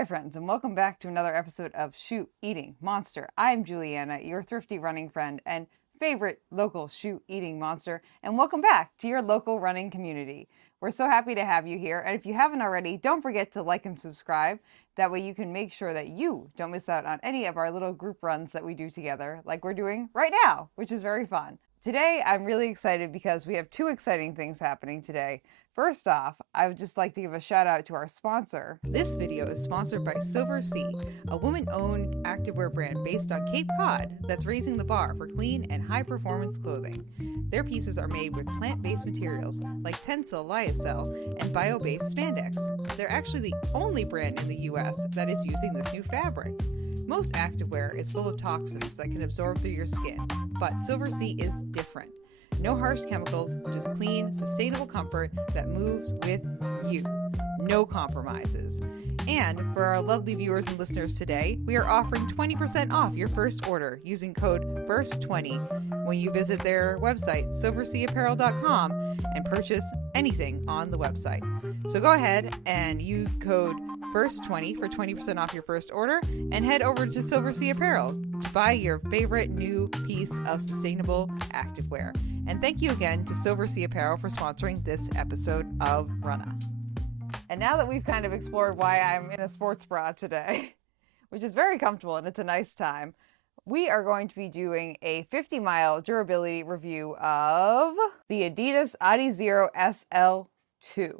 Hi friends, and welcome back to another episode of Shoe Eating Monster. I'm Juliana, your thrifty running friend and favorite local shoe eating monster, and welcome back to your local running community. We're so happy to have you here, and if you haven't already, don't forget to like and subscribe. That way you can make sure that you don't miss out on any of our little group runs that we do together, like we're doing right now, which is very fun. Today, I'm really excited because we have two exciting things happening today. First off, I would just like to give a shout out to our sponsor. This video is sponsored by Silver Sea, a woman-owned activewear brand based on Cape Cod that's raising the bar for clean and high-performance clothing. Their pieces are made with plant-based materials like Tencel lyocell and bio-based spandex. They're actually the only brand in the US that is using this new fabric. Most activewear is full of toxins that can absorb through your skin, but Silver Sea is different. No harsh chemicals, just clean, sustainable comfort that moves with you. No compromises. And for our lovely viewers and listeners today, we are offering 20% off your first order using code FIRST20 when you visit their website, silverseaapparel.com, and purchase anything on the website. So go ahead and use code FIRST20 for 20% off your first order and head over to Silver Sea Apparel to buy your favorite new piece of sustainable activewear. And thank you again to Silver Sea Apparel for sponsoring this episode of Runna. And now that we've kind of explored why I'm in a sports bra today, which is very comfortable and it's a nice time, we are going to be doing a 50-mile durability review of the Adidas Adizero SL2.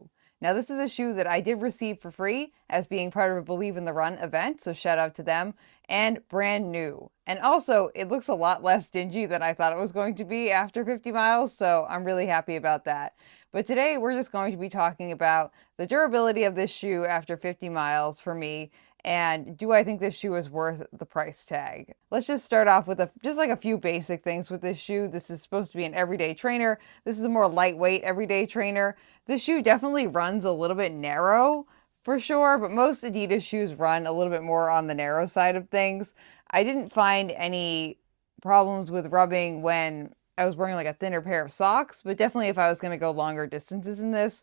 Now, this is a shoe that I did receive for free as being part of a Believe in the Run event, so shout out to them, and brand new. And also, it looks a lot less dingy than I thought it was going to be after 50 miles, so I'm really happy about that. But today, we're just going to be talking about the durability of this shoe after 50 miles for me, and do I think this shoe is worth the price tag? Let's just start off with just like a few basic things with this shoe. This is supposed to be an everyday trainer. This is a more lightweight everyday trainer. This shoe definitely runs a little bit narrow for sure, but most Adidas shoes run a little bit more on the narrow side of things. I didn't find any problems with rubbing when I was wearing like a thinner pair of socks, but definitely if I was going to go longer distances in this,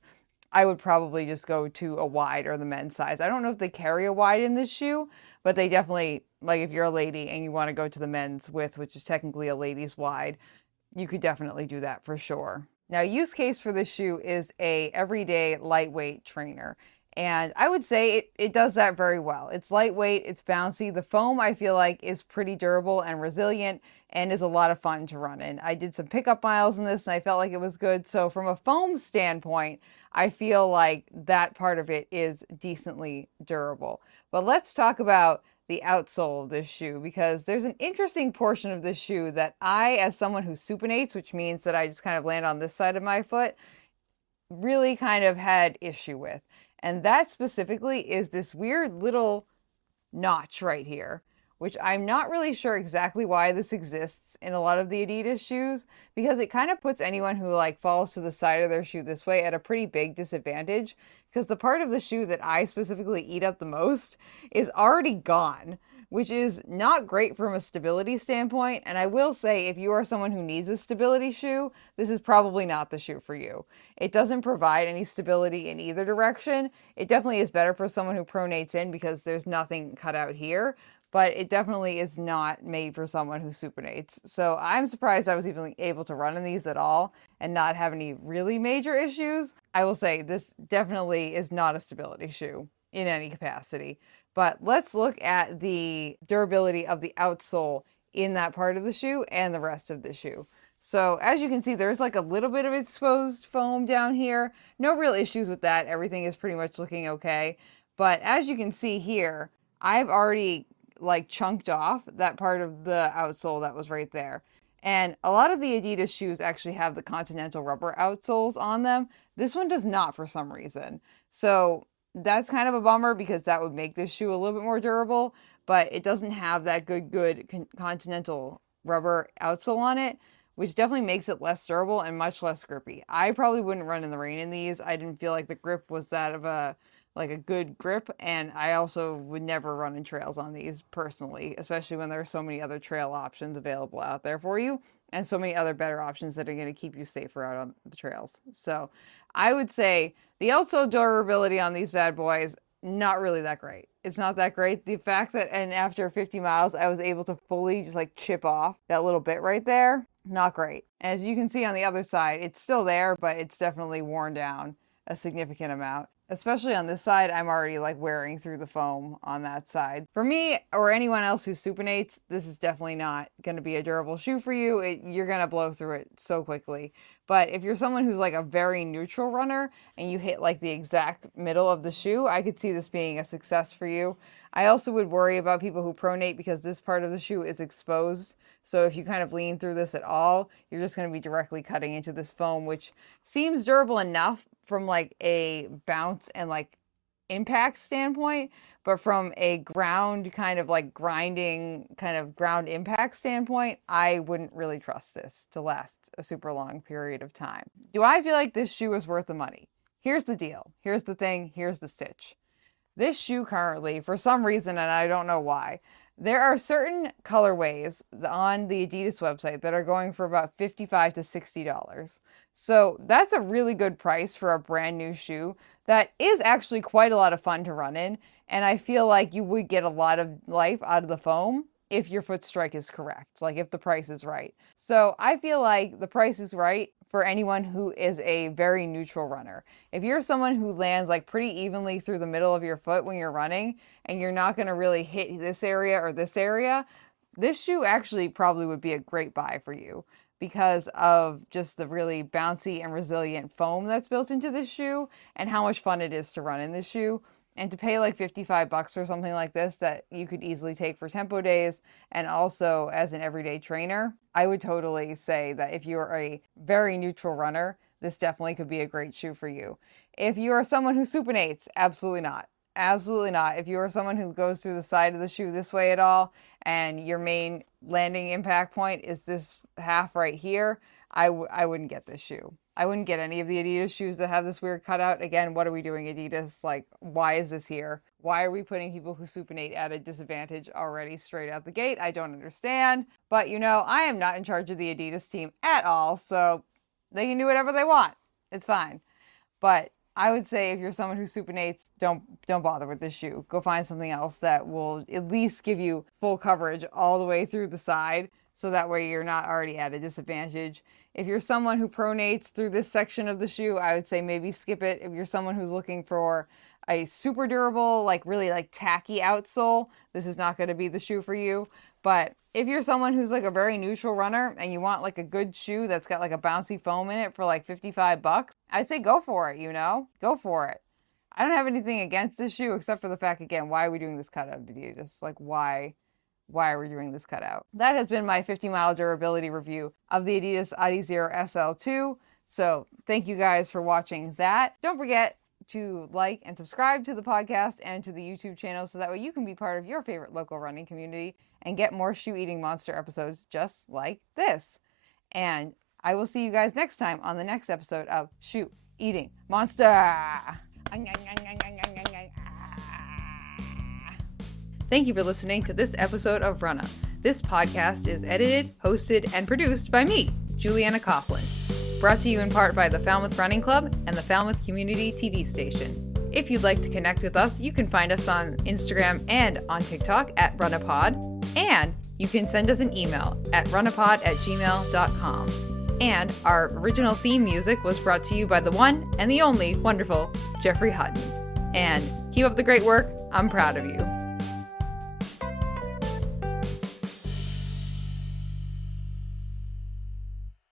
I would probably just go to a wide or the men's size. I don't know if they carry a wide in this shoe, but they definitely, like if you're a lady and you want to go to the men's width, which is technically a ladies wide, you could definitely do that for sure. Now, use case for this shoe is a everyday lightweight trainer. And I would say it does that very well. It's lightweight, it's bouncy. The foam, I feel like, is pretty durable and resilient and is a lot of fun to run in. I did some pickup miles in this and I felt like it was good. So from a foam standpoint, I feel like that part of it is decently durable. But let's talk about the outsole of this shoe, because there's an interesting portion of this shoe that I, as someone who supinates, which means that I just kind of land on this side of my foot, really kind of had issue with. And that specifically is this weird little notch right here, which I'm not really sure exactly why this exists in a lot of the Adidas shoes, because it kind of puts anyone who like falls to the side of their shoe this way at a pretty big disadvantage, because the part of the shoe that I specifically eat up the most is already gone, which is not great from a stability standpoint. And I will say, if you are someone who needs a stability shoe, this is probably not the shoe for you. It doesn't provide any stability in either direction. It definitely is better for someone who pronates in because there's nothing cut out here, but it definitely is not made for someone who supinates. So I'm surprised I was even able to run in these at all and not have any really major issues. I will say this definitely is not a stability shoe in any capacity. But let's look at the durability of the outsole in that part of the shoe and the rest of the shoe. So as you can see, there's like a little bit of exposed foam down here. No real issues with that. Everything is pretty much looking okay. But as you can see here, I've already like chunked off that part of the outsole that was right there. And a lot of the Adidas shoes actually have the Continental rubber outsoles on them. This one does not for some reason. So that's kind of a bummer because that would make this shoe a little bit more durable, but it doesn't have that good Continental rubber outsole on it, which definitely makes it less durable and much less grippy. I probably wouldn't run in the rain in these. I didn't feel like the grip was that of a good grip, and I also would never run in trails on these personally, especially when there are so many other trail options available out there for you and so many other better options that are going to keep you safer out on the trails. So I would say the outsole durability on these bad boys, not really that great. It's not that great. The fact that, and after 50 miles, I was able to fully just like chip off that little bit right there, not great. As you can see on the other side, it's still there, but it's definitely worn down a significant amount. Especially on this side, I'm already like wearing through the foam on that side. For me or anyone else who supinates, this is definitely not going to be a durable shoe for you. You're going to blow through it so quickly. But if you're someone who's like a very neutral runner and you hit like the exact middle of the shoe, I could see this being a success for you. I also would worry about people who pronate because this part of the shoe is exposed. So if you kind of lean through this at all, you're just going to be directly cutting into this foam, which seems durable enough from like a bounce and like impact standpoint, but from a ground kind of like grinding kind of ground impact standpoint, I wouldn't really trust this to last a super long period of time. Do I feel like this shoe is worth the money? Here's the deal. Here's the thing. Here's the stitch. This shoe currently, for some reason, and I don't know why, there are certain colorways on the Adidas website that are going for about $55 to $60. So that's a really good price for a brand new shoe that is actually quite a lot of fun to run in. And I feel like you would get a lot of life out of the foam if your foot strike is correct, like if the price is right. So I feel like the price is right for anyone who is a very neutral runner. If you're someone who lands like pretty evenly through the middle of your foot when you're running and you're not going to really hit this area or this area, this shoe actually probably would be a great buy for you because of just the really bouncy and resilient foam that's built into this shoe and how much fun it is to run in this shoe. And to pay like $55 or something like this that you could easily take for tempo days and also as an everyday trainer, I would totally say that if you're a very neutral runner, this definitely could be a great shoe for you. If you are someone who supinates, absolutely not. Absolutely not. If you are someone who goes through the side of the shoe this way at all and your main landing impact point is this half right here, I wouldn't get this shoe. I wouldn't get any of the Adidas shoes that have this weird cutout. Again, what are we doing, Adidas? Like, why is this here? Why are we putting people who supinate at a disadvantage already straight out the gate? I don't understand. But, you know, I am not in charge of the Adidas team at all, so they can do whatever they want. It's fine. But I would say if you're someone who supinates, don't bother with this shoe. Go find something else that will at least give you full coverage all the way through the side, so that way you're not already at a disadvantage. If you're someone who pronates through this section of the shoe, I would say maybe skip it. If you're someone who's looking for a super durable, like really like tacky outsole, this is not going to be the shoe for you. But if you're someone who's like a very neutral runner and you want like a good shoe that's got like a bouncy foam in it for like $55, I'd say go for it, you know? Go for it. I don't have anything against this shoe except for the fact, again, why are we doing this cutout? Just like why are we doing this cutout? That has been my 50-mile durability review of the Adidas Adizero SL2. So thank you guys for watching that. Don't forget to like and subscribe to the podcast and to the YouTube channel so that way you can be part of your favorite local running community and get more Shoe Eating Monster episodes just like this. And I will see you guys next time on the next episode of Shoe Eating Monster. Thank you for listening to this episode of Runna. This podcast is edited, hosted, and produced by me, Juliana Coughlin. Brought to you in part by the Falmouth Running Club and the Falmouth Community TV station. If you'd like to connect with us, you can find us on Instagram and on TikTok at runnapod, and you can send us an email at runnapod@gmail.com. And our original theme music was brought to you by the one and the only wonderful Jeffrey Hutton. And keep up the great work. I'm proud of you.